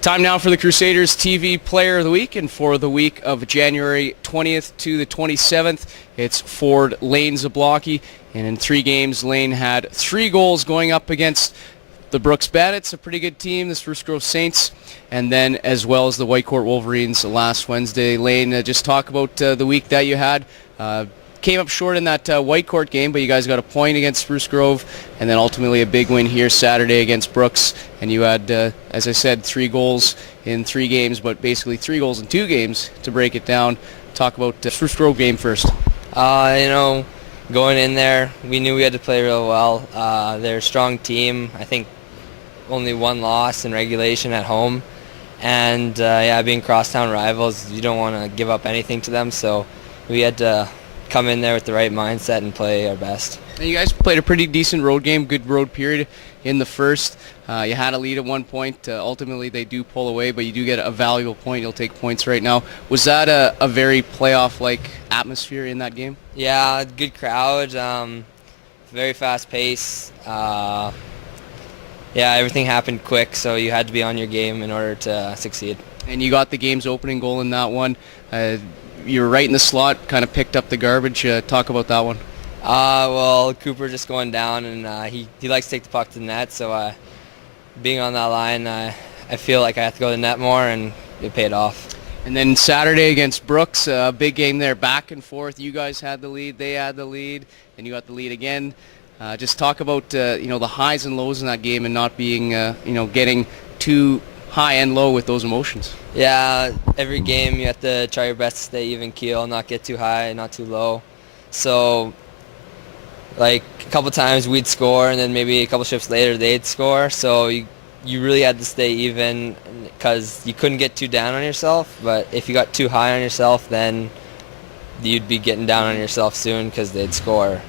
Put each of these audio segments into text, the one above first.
Time now for the Crusaders TV Player of the Week, and for the week of January 20th to the 27th, it's forward Lane Zablocki, and in 3 games, Lane had 3 goals going up against the Brooks Bandits, a pretty good team, the Spruce Grove Saints, and then as well as the Whitecourt Wolverines last Wednesday. Lane, just talk about the week that you had. Came up short in that Whitecourt game, but you guys got a point against Spruce Grove, and then ultimately a big win here Saturday against Brooks. And you had, as I said, 3 goals in 3 games, but basically 3 goals in 2 games to break it down. Talk about the Spruce Grove game first. Going in there, we knew we had to play real well. They're a strong team. I think only 1 loss in regulation at home. And being crosstown rivals, you don't want to give up anything to them, so we had to come in there with the right mindset and play our best. And you guys played a pretty decent road game, good road period in the first. You had a lead at one point. Ultimately, they do pull away, but you do get a valuable point. You'll take points right now. Was that a very playoff-like atmosphere in that game? Yeah, good crowd, very fast pace. Everything happened quick, so you had to be on your game in order to succeed. And you got the game's opening goal in that one. You were right in the slot, kind of picked up the garbage. Talk about that one. Cooper just going down, and he likes to take the puck to the net, so being on that line, I feel like I have to go to the net more, and it paid off. And then Saturday against Brooks, a big game there, back and forth. You guys had the lead, they had the lead, and you got the lead again. Just talk about the highs and lows in that game, and not being getting too high and low with those emotions. Yeah, every game you have to try your best to stay even keel, not get too high, not too low. So, like, a couple times we'd score, and then maybe a couple shifts later they'd score. So you really had to stay even, because you couldn't get too down on yourself. But if you got too high on yourself, then you'd be getting down on yourself soon, because they'd score.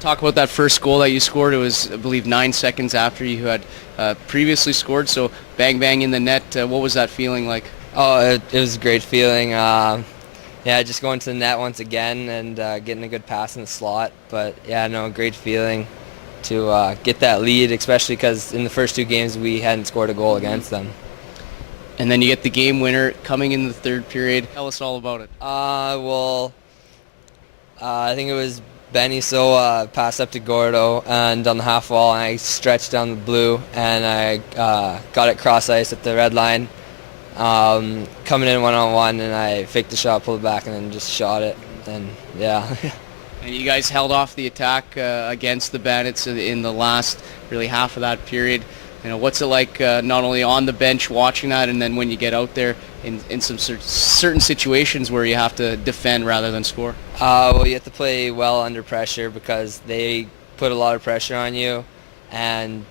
Talk about that first goal that you scored. It was, I believe, 9 seconds after you had previously scored. So bang, bang in the net. What was that feeling like? Oh, it was a great feeling. Just going to the net once again and getting a good pass in the slot. But great feeling to get that lead, especially because in the first 2 games we hadn't scored a goal against them. And then you get the game winner coming in the 3rd period. Tell us all about it. I think it was Benny passed up to Gordo, and on the half wall, and I stretched down the blue, and I got it cross ice at the red line, coming in 1-on-1, and I faked the shot, pulled it back, and then just shot it, and yeah. And you guys held off the attack against the Bandits in the last really half of that period. What's it like not only on the bench watching that, and then when you get out there in some certain situations where you have to defend rather than score? You have to play well under pressure, because they put a lot of pressure on you, and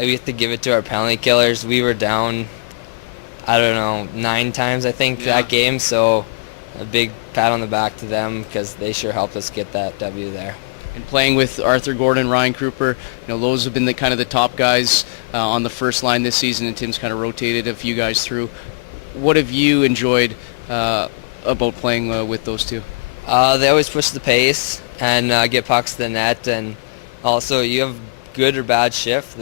we have to give it to our penalty killers. We were down, 9 times I think that game, so a big pat on the back to them, because they sure helped us get that W there. And playing with Arthur Gordon, Ryan Kruper, those have been the kind of the top guys on the first line this season, and Tim's kind of rotated a few guys through. What have you enjoyed about playing with those two? They always push the pace and get pucks to the net, and also you have good or bad shift,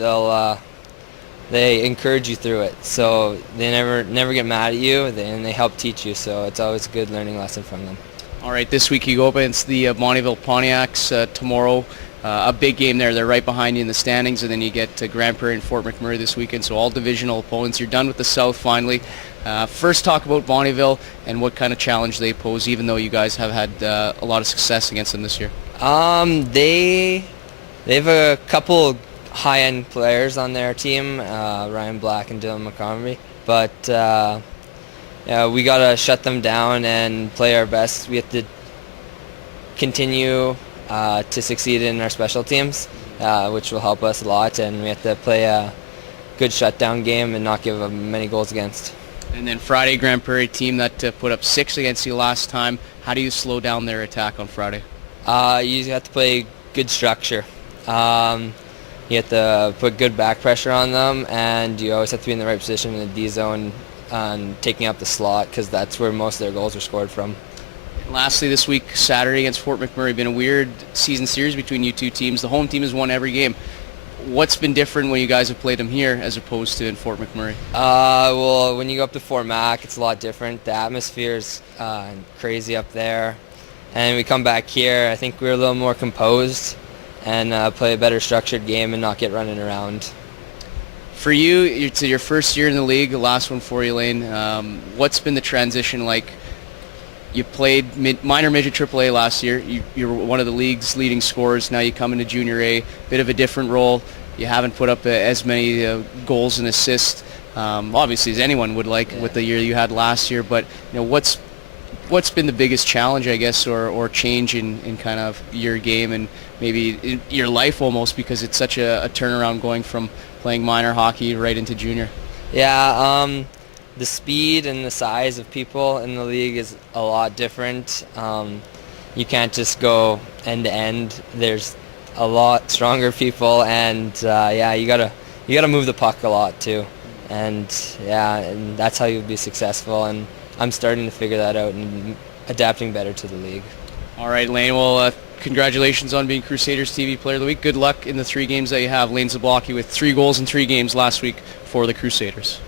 they encourage you through it. So they never get mad at you, and they help teach you. So it's always a good learning lesson from them. All right, this week you go up against the Bonnyville Pontiacs tomorrow. A big game there. They're right behind you in the standings, and then you get Grand Prairie and Fort McMurray this weekend, so all divisional opponents. You're done with the South finally. First, talk about Bonnyville and what kind of challenge they pose, even though you guys have had a lot of success against them this year. They have a couple high-end players on their team, Ryan Black and Dylan Montgomery, but we got to shut them down and play our best. We have to continue to succeed in our special teams, which will help us a lot, and we have to play a good shutdown game and not give them many goals against. And then Friday, Grand Prairie team that put up 6 against you last time. How do you slow down their attack on Friday? You have to play good structure. You have to put good back pressure on them, and you always have to be in the right position in the D zone and taking up the slot, because that's where most of their goals were scored from. And lastly, this week, Saturday against Fort McMurray, been a weird season series between you two teams. The home team has won every game. What's been different when you guys have played them here as opposed to in Fort McMurray? Well, when you go up to Fort Mac, it's a lot different. The atmosphere's crazy up there. And we come back here, I think we're a little more composed and play a better structured game and not get running around. For you, it's your first year in the league, the last one for you, Lane. What's been the transition like? You played minor midget AAA last year. You were one of the league's leading scorers. Now you come into Junior A, bit of a different role. You haven't put up as many goals and assists, obviously, as anyone would like with the year you had last year. But what's been the biggest challenge, I guess, or change in kind of your game and maybe in your life almost, because it's such a turnaround going from playing minor hockey right into junior? Yeah, the speed and the size of people in the league is a lot different. You can't just go end to end. There's a lot stronger people, and you gotta move the puck a lot too. And that's how you'll be successful. And I'm starting to figure that out and adapting better to the league. All right, Lane. Well, congratulations on being Crusaders TV Player of the Week. Good luck in the 3 games that you have. Lane Zablocki with 3 goals in 3 games last week for the Crusaders.